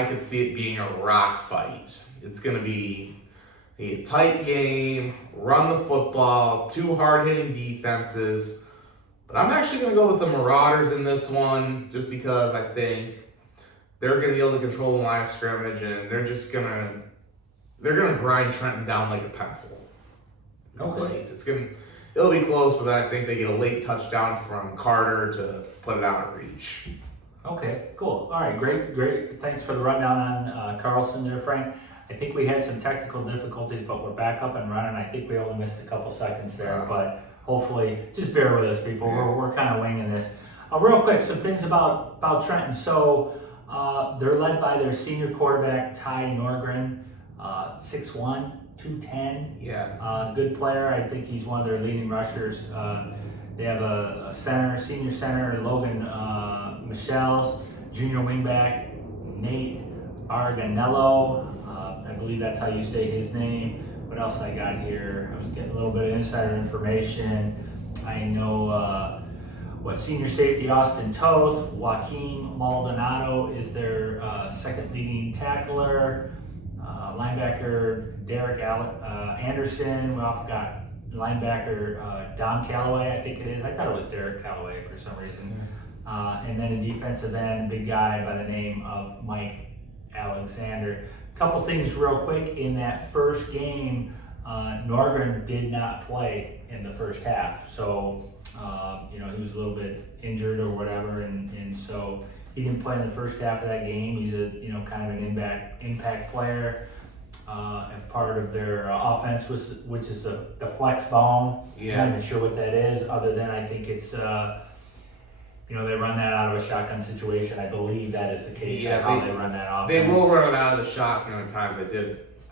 I could see it being a rock fight. It's going to be a tight game, run the football, two hard-hitting defenses. But I'm actually going to go with the Marauders in this one just because I think they're going to be able to control the line of scrimmage and they're going to grind Trenton down like a pencil. Okay. It'll be close, but then I think they get a late touchdown from Carter to put it out of reach. Okay, cool. All right, great. Thanks for the rundown on Carlson there, Frank. I think we had some technical difficulties, but we're back up and running. I think we only missed a couple seconds there, but hopefully, just bear with us, people. We're kind of winging this. Real quick, some things about Trenton. So they're led by their senior quarterback, Ty Norgren, 6'1", 210. Yeah. Good player. I think he's one of their leading rushers. They have a senior center, Logan Michels, junior wingback, Nate Arganello. I believe that's how you say his name. What else I got here? I was getting a little bit of insider information. I know senior safety Austin Toth, Joaquin Maldonado is their second leading tackler. Linebacker Derek Anderson. We also got linebacker Don Calloway, I think it is. I thought it was Derek Calloway for some reason. And then a defensive end, big guy by the name of Mike Alexander. Couple things real quick. In that first game, Norgren did not play in the first half. So, he was a little bit injured or whatever. And so he didn't play in the first half of that game. He's a, kind of an impact player. As part of their offense, which is the flex bone. Yeah. I'm not even sure what that is, other than I think it's, they run that out of a shotgun situation. I believe that is the case. Yeah, how they run that offense. They will run it out of the shotgun at times.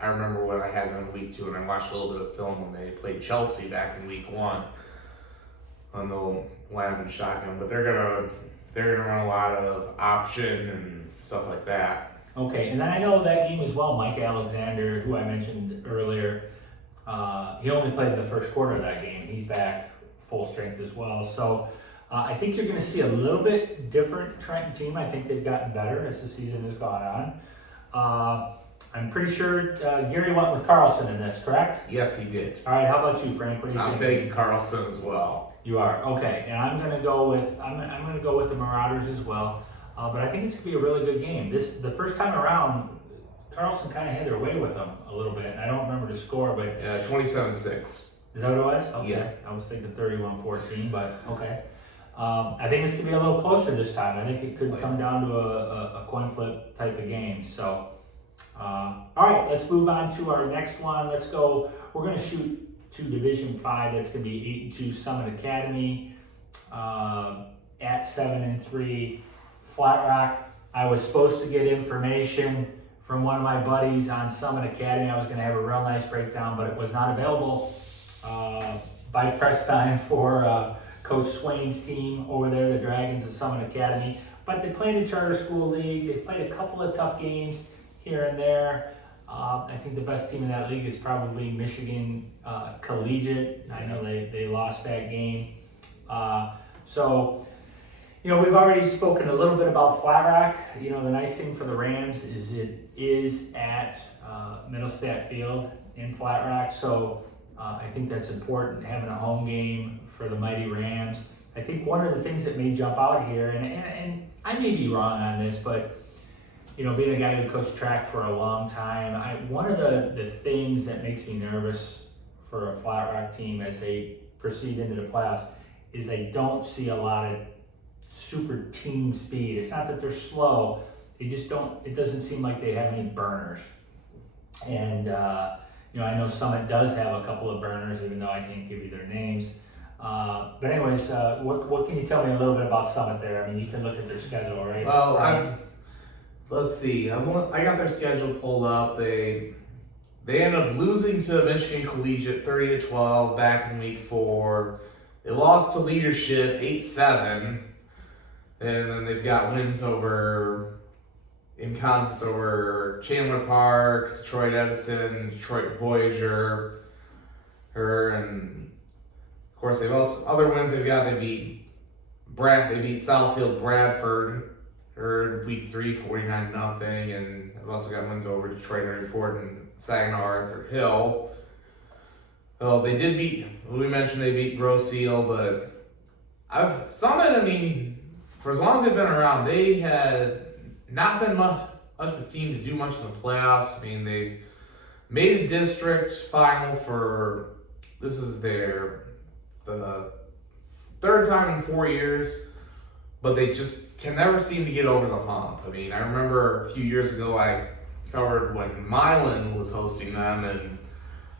I remember when I had them in week 2, and I watched a little bit of film when they played Chelsea back in week 1 on the line and shotgun. But they're gonna run a lot of option and stuff like that. Okay, and then I know that game as well, Mike Alexander, who I mentioned earlier, he only played in the first quarter of that game. He's back full strength as well. So I think you're going to see a little bit different Trenton team. I think they've gotten better as the season has gone on. I'm pretty sure Gary went with Carlson in this, correct? Yes, he did. All right, how about you, Frank? What do you think? I'm taking Carlson as well. You are? Okay, and I'm going to go with the Marauders as well. But I think it's going to be a really good game. The first time around, Carlson kind of had their way with them a little bit. I don't remember the score, but 27-6. Is that what it was? Okay. Yeah. I was thinking 31-14, but okay. I think it's going to be a little closer this time. I think it could come down to a coin flip type of game. So, all right, let's move on to our next one. Let's go. We're going to shoot to Division 5. That's going to be 8-2 Summit Academy at 7-3. Flat Rock. I was supposed to get information from one of my buddies on Summit Academy. I was going to have a real nice breakdown, but it was not available by press time for Coach Swain's team over there, the Dragons of Summit Academy. But they played in Charter School League. They played a couple of tough games here and there. I think the best team in that league is probably Michigan Collegiate. I know they lost that game. We've already spoken a little bit about Flat Rock. The nice thing for the Rams is it is at Middlestat Field in Flat Rock. So I think that's important, having a home game for the mighty Rams. I think one of the things that may jump out here, and I may be wrong on this, but being a guy who coached track for a long time, one of the things that makes me nervous for a Flat Rock team as they proceed into the playoffs is I don't see a lot of super team speed. It's not that they're slow, it doesn't seem like they have any burners. And I know Summit does have a couple of burners, even though I can't give you their names. But anyways, what can you tell me a little bit about Summit there? I mean, you can look at their schedule, right? Well, let's see. I got their schedule pulled up. They end up losing to Michigan Collegiate 30-12 back in week 4. They lost to Leadership 8-7. And then they've got wins in conference over Chandler Park, Detroit Edison, Detroit Voyager, and of course they've also other wins they've got. They beat Southfield Bradford, or week 3, 49-0, and I've also got wins over Detroit, Henry Ford, and Saginaw, Arthur Hill. Well, they did beat, we mentioned they beat Rose Seal, but Summit, I mean, for as long as they've been around, they had not been much of a team to do much in the playoffs. I mean, they made a district final for, this is the third time in 4 years, but they just can never seem to get over the hump. I mean, I remember a few years ago I covered when Milan was hosting them, and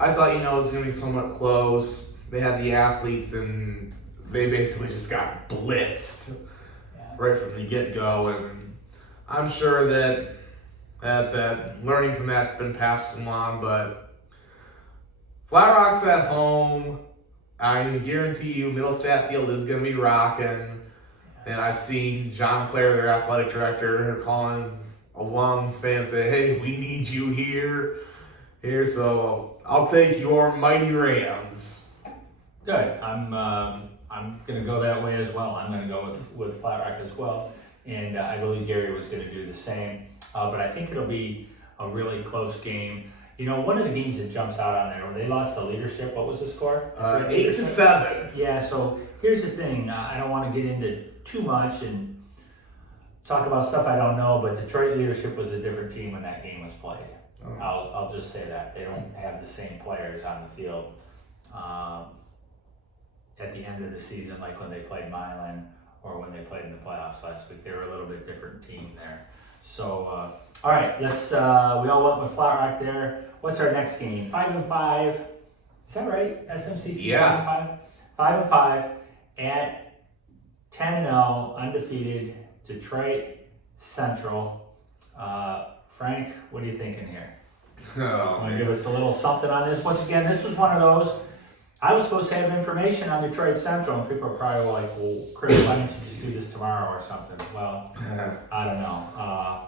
I thought, it was going to be somewhat close. They had the athletes, and they basically just got blitzed right from the get-go. And I'm sure that learning from that's been passed along. But Flat Rock's at home. I guarantee you, Middlestadt Field is going to be rocking. And I've seen John Clare, their athletic director, calling alums, fans, say, "Hey, we need you here. So I'll take your mighty Rams." Good. I'm gonna go that way as well. I'm gonna go with Flat Rock as well, and I believe Gary was gonna do the same. But I think it'll be a really close game. One of the games that jumps out on there, they lost to Leadership. What was the score? 8-7. Yeah. So here's the thing. I don't want to get into too much and talk about stuff I don't know, but Detroit Leadership was a different team when that game was played. Oh. I'll just say that they don't have the same players on the field at the end of the season, like when they played Milan or when they played in the playoffs last week. They were a little bit different team there. So all right, let's. We all went with Flat Rock there. What's our next game? 5-5. Is that right? SMCC. Yeah. 5-5 at 10-0, undefeated Detroit Central. Frank, what are you thinking here? Oh, Want to give us a little something on this? Once again, this was one of those. I was supposed to have information on Detroit Central, and people are probably like, "Well, Chris, why don't you just do this tomorrow or something?" Well, I don't know.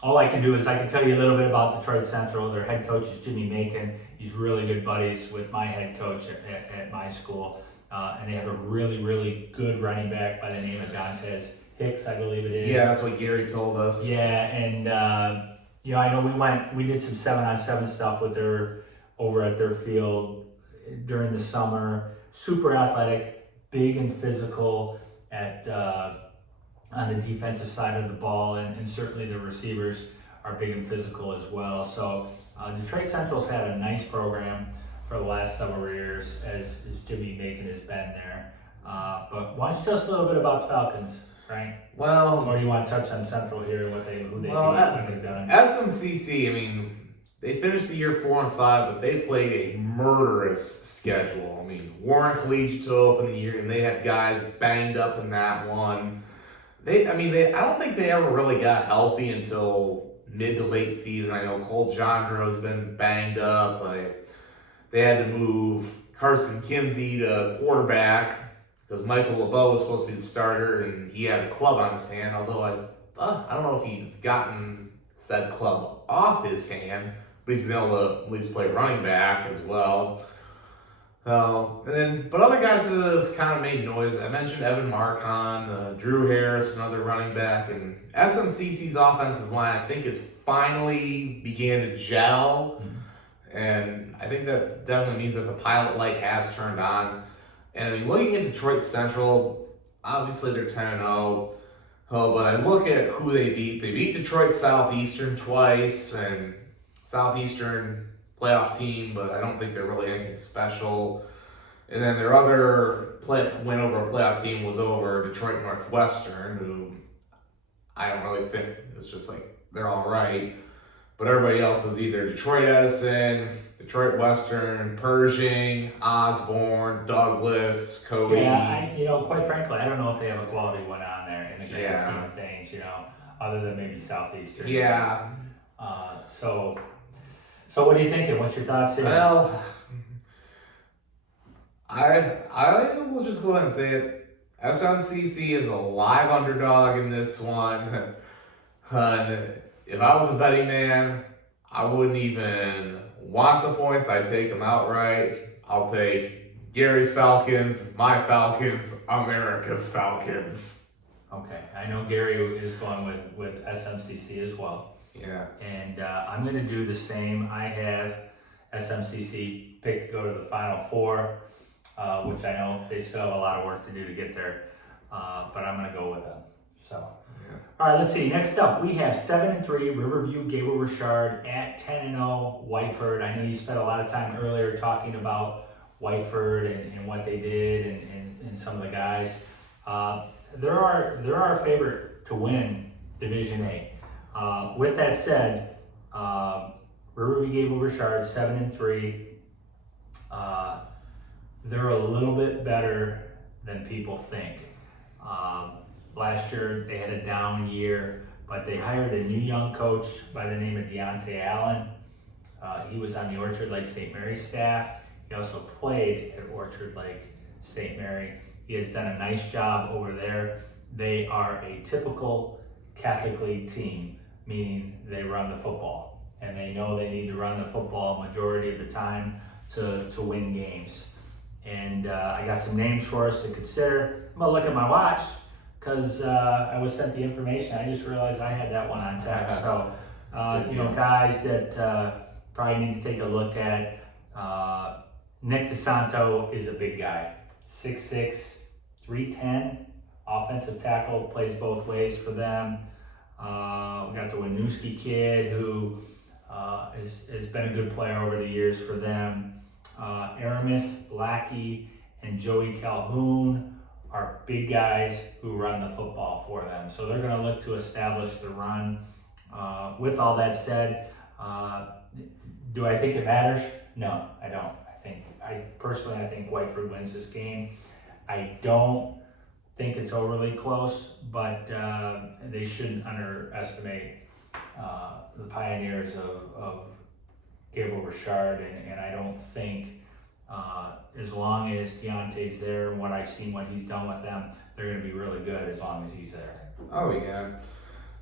All I can do is I can tell you a little bit about Detroit Central. Their head coach is Jimmy Macon. He's really good buddies with my head coach at my school, and they have a really, really good running back by the name of Dantes Hicks, I believe it is. Yeah, that's what Gary told us. Yeah, and I know we did some 7-on-7 stuff with over at their field during the summer. Super athletic, big and physical on the defensive side of the ball, and certainly the receivers are big and physical as well. So Detroit Central's had a nice program for the last several years as Jimmy Macon has been there. But why don't you tell us a little bit about the Falcons, Frank? Well, Or do you want to touch on Central here, who they beat, what they've done? SMCC, I mean, they finished the year 4-5, but they played a murderous schedule. I mean, Warren Collegiate to open the year, and they had guys banged up in that one. I don't think they ever really got healthy until mid to late season. I know Cole Jandro's been banged up. They had to move Carson Kinsey to quarterback because Michael LeBeau was supposed to be the starter, and he had a club on his hand, although I don't know if he's gotten said club off his hand, but he's been able to at least play running back as well. But other guys have kind of made noise. I mentioned Evan Marcon, Drew Harris, another running back, and SMCC's offensive line, I think, is finally began to gel. And I think that definitely means that the pilot light has turned on. And I mean, looking at Detroit Central, obviously they're 10-0. But I look at who they beat. They beat Detroit Southeastern twice, and Southeastern playoff team, but I don't think they're really anything special. And then their other win over a playoff team was over Detroit Northwestern, who I don't really think, it's just like they're all right. But everybody else is either Detroit Edison, Detroit Western, Pershing, Osborne, Douglas, Cody. Yeah, quite frankly, I don't know if they have a quality one on there in the grand scheme of things, other than maybe Southeastern. Yeah. So what are you thinking? What's your thoughts here? Well, I will just go ahead and say it. SMCC is a live underdog in this one. And if I was a betting man, I wouldn't even want the points. I'd take them outright. I'll take Gary's Falcons, my Falcons, America's Falcons. Okay, I know Gary is going with SMCC as well. Yeah. And I'm going to do the same. I have SMCC picked to go to the Final Four, which I know they still have a lot of work to do to get there, but I'm going to go with them. So, all right, let's see. Next up, we have 7-3 Riverview Gable Richard at 10-0 Whiteford. I know you spent a lot of time earlier talking about Whiteford and what they did and some of the guys. They're our favorite to win Division A. With that said, Riverview Gable Richard 7-3. They're a little bit better than people think. Last year they had a down year, but they hired a new young coach by the name of Deontay Allen. He was on the Orchard Lake St. Mary staff. He also played at Orchard Lake St. Mary. He has done a nice job over there. They are a typical Catholic League team, meaning they run the football. And they know they need to run the football majority of the time to win games. And I got some names for us to consider. I'm gonna look at my watch because I was sent the information. I just realized I had that one on text. So, guys that probably need to take a look at. Nick DeSanto is a big guy, 6'6", 310, offensive tackle, plays both ways for them. We got the Winooski kid who has been a good player over the years for them. Aramis Lackey and Joey Calhoun are big guys who run the football for them. So they're going to look to establish the run. With all that said, do I think it matters? No, I don't. I think Whiteford wins this game. I don't think it's overly close, but they shouldn't underestimate the Pioneers of Gable Richard, and I don't think as long as Deontay's there and what I've seen, what he's done with them, they're going to be really good as long as he's there. Oh yeah.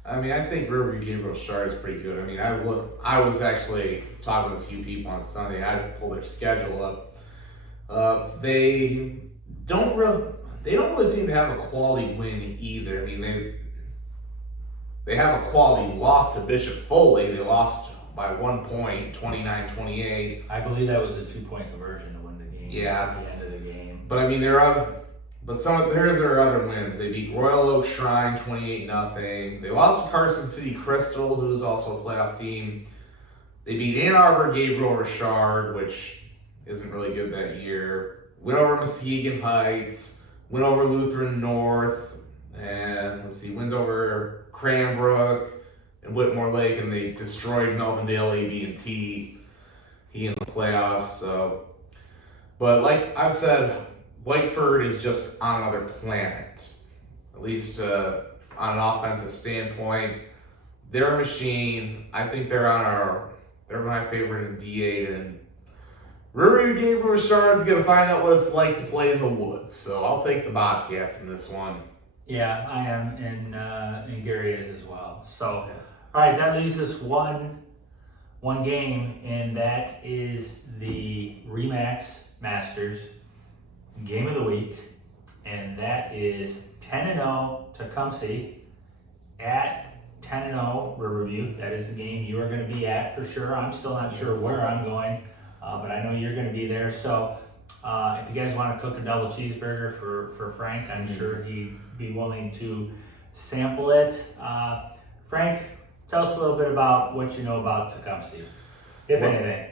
I mean, I think Riverview Gable Richard is pretty good. I mean, I was actually talking with a few people on Sunday. I pulled their schedule up. They don't really seem to have a quality win either. I mean, they have a quality loss to Bishop Foley. They lost by 1 point, 29-28. I believe that was a 2-point conversion to win the game. Yeah. At the end of the game. But I mean, here's their other wins. They beat Royal Oak Shrine 28-0. They lost to Carson City Crystal, who's also a playoff team. They beat Ann Arbor Gabriel Richard, which isn't really good that year. Went over Muskegon Heights. Went over Lutheran North. And wins over Cranbrook and Whitmore Lake, and they destroyed Melvindale AB&T in the playoffs. So, but like I've said, Whiteford is just on another planet, at least on an offensive standpoint. They're a machine. I think they're my favorite in D8, and Riverview Gable Richard's going to find out what it's like to play in the woods. So I'll take the Bobcats in this one. Yeah, I am, and Gary is as well. So, all right, that leaves us one game, and that is the Remax Masters game of the week, and that is 10-0 Tecumseh at 10-0 Riverview. That is the game you are going to be at for sure. I'm still not sure where I'm going, but I know you're going to be there. So if you guys want to cook a double cheeseburger for Frank, I'm sure he'd be willing to sample it. Frank, tell us a little bit about what you know about Tecumseh, if anything.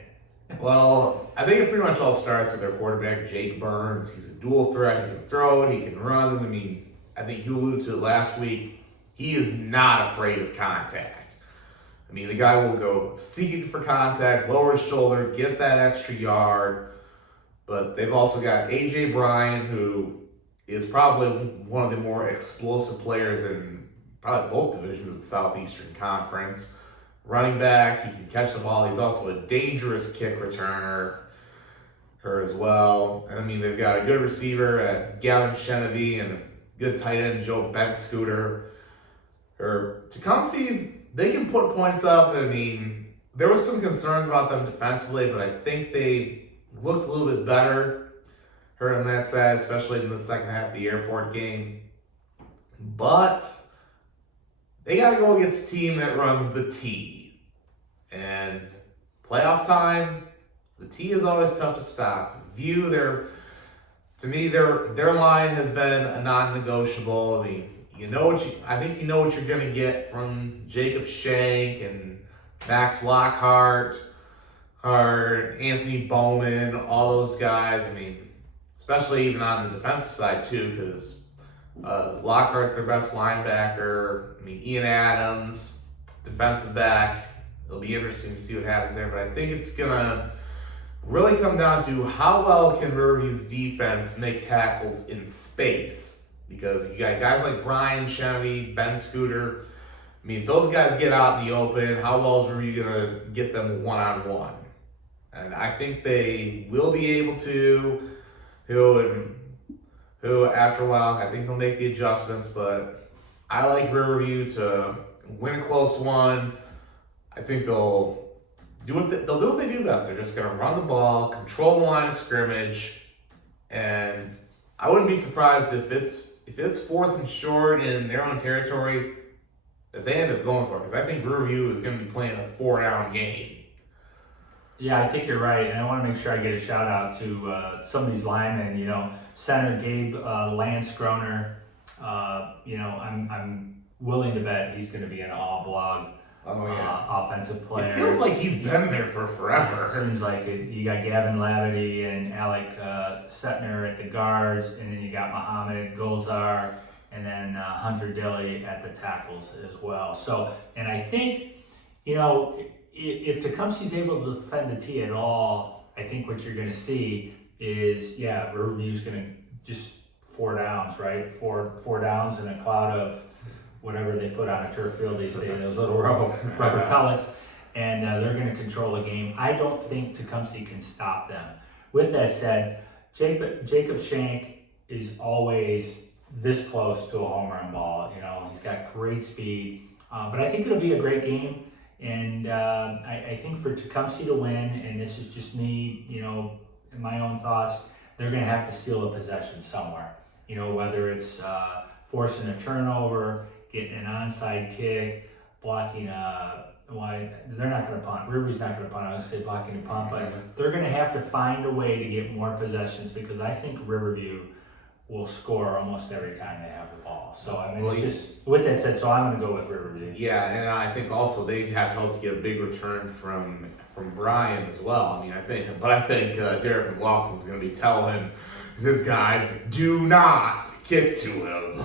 Well, I think it pretty much all starts with their quarterback, Jake Burns. He's a dual threat. He can throw it, he can run. I mean, I think you alluded to it last week. He is not afraid of contact. I mean, the guy will go seeking for contact, lower his shoulder, get that extra yard. But they've also got A.J. Bryan, who is probably one of the more explosive players in probably both divisions of the Southeastern Conference. Running back, he can catch the ball. He's also a dangerous kick returner as well. And I mean, they've got a good receiver at Gavin Chenevy and a good tight end, Joe Bent-Scooter. Tecumseh, they can put points up. I mean, there was some concerns about them defensively, but I think they looked a little bit better on that side, especially in the second half of the Airport game. but they got to go against a team that runs the T. And playoff time, the T is always tough to stop. View, to me, their line has been a non-negotiable. I mean, I think you know what you're going to get from Jacob Shank and Max Lockhart or Anthony Bowman, all those guys. I mean, especially even on the defensive side too, because Lockhart's their best linebacker. I mean, Ian Adams, defensive back. It'll be interesting to see what happens there, but I think it's gonna really come down to how well can Riverview's defense make tackles in space, because you got guys like Brian Chevy, Ben Scooter. I mean, if those guys get out in the open, how well is Riverview gonna get them one-on-one? And I think they will be able to. Who after a while, I think they'll make the adjustments, but I like Riverview to win a close one. I think they'll do what they do best. They're just going to run the ball, control the line of scrimmage, and I wouldn't be surprised if it's fourth and short in their own territory that they end up going for it, because I think Riverview is going to be playing a 4-down game. Yeah, I think you're right, and I want to make sure I get a shout out to some of these linemen. Center Gabe Lance Groner. I'm willing to bet he's going to be an all-blog offensive player. It feels like he's been there for forever. Seems like it. You got Gavin Lavity and Alec Setner at the guards, and then you got Mohamed Golzar, and then Hunter Dilly at the tackles as well. So, and I think, if Tecumseh's able to defend the T at all, I think what you're going to see is, Riverview's going to just 4 downs, right? Four downs in a cloud of whatever they put on a turf field these days, those little rubber pellets, and they're going to control the game. I don't think Tecumseh can stop them. With that said, Jacob Shank is always this close to a home run ball. He's got great speed, but I think it'll be a great game. And I think for Tecumseh to win, and this is just me, in my own thoughts, they're going to have to steal a possession somewhere. Whether it's forcing a turnover, getting an onside kick, blocking they're not going to punt. Riverview's not going to punt. I was going to say blocking a punt, but they're going to have to find a way to get more possessions, because I think Riverview will score almost every time they have the ball. So, with that said, so I'm going to go with Riverview. Yeah, and I think also they'd have to hope to get a big return from Brian as well. I think Derek McLaughlin's going to be telling his guys, do not kick to him.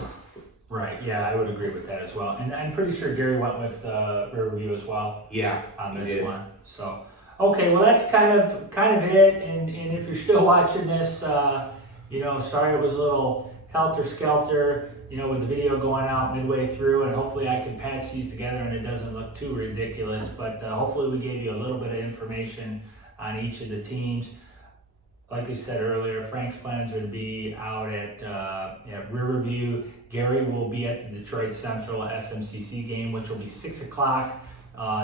Right, yeah, I would agree with that as well. And I'm pretty sure Gary went with Riverview as well. Yeah, on this one. So, okay, well that's kind of it. And if you're still watching this, sorry it was a little helter-skelter, with the video going out midway through, and hopefully I can patch these together and it doesn't look too ridiculous, but hopefully we gave you a little bit of information on each of the teams. Like we said earlier, Frank's plans are to be out at Riverview. Gary will be at the Detroit Central SMCC game, which will be 6 o'clock.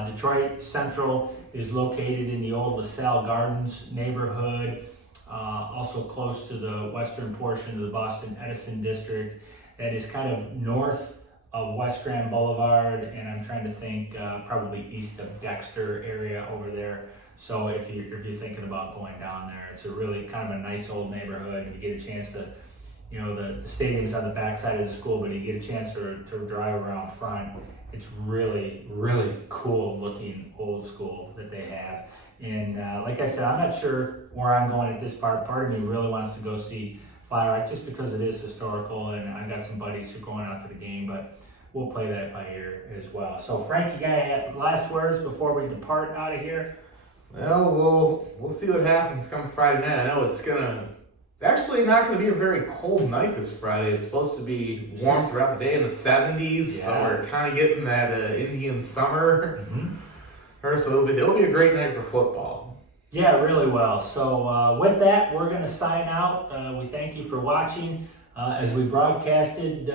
Detroit Central is located in the old LaSalle Gardens neighborhood, also close to the western portion of the Boston Edison district. That is kind of north of West Grand Boulevard, and I'm trying to think probably east of Dexter area over there. So if you're thinking about going down there, it's a really kind of a nice old neighborhood. You get a chance to, the stadium's on the backside of the school, but you get a chance to drive around front. It's really, really cool looking old school that they have. And like I said, I'm not sure where I'm going at this part. Part of me really wants to go see Fire Rock just because it is historical, and I got some buddies who are going out to the game, but we'll play that by ear as well. So Frank, you got any last words before we depart out of here? Well, we'll see what happens come Friday night. I know it's actually not going to be a very cold night this Friday. It's supposed to be warm throughout the day in the 70s, so we're kind of getting that Indian summer. Mm-hmm. So it'll be a great night for football. Yeah, really well. So with that, we're going to sign out. We thank you for watching as we broadcasted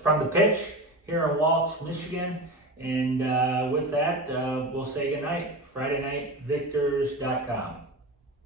from the pitch here in Waltz, Michigan. And with that, we'll say goodnight. FridayNightVictors.com.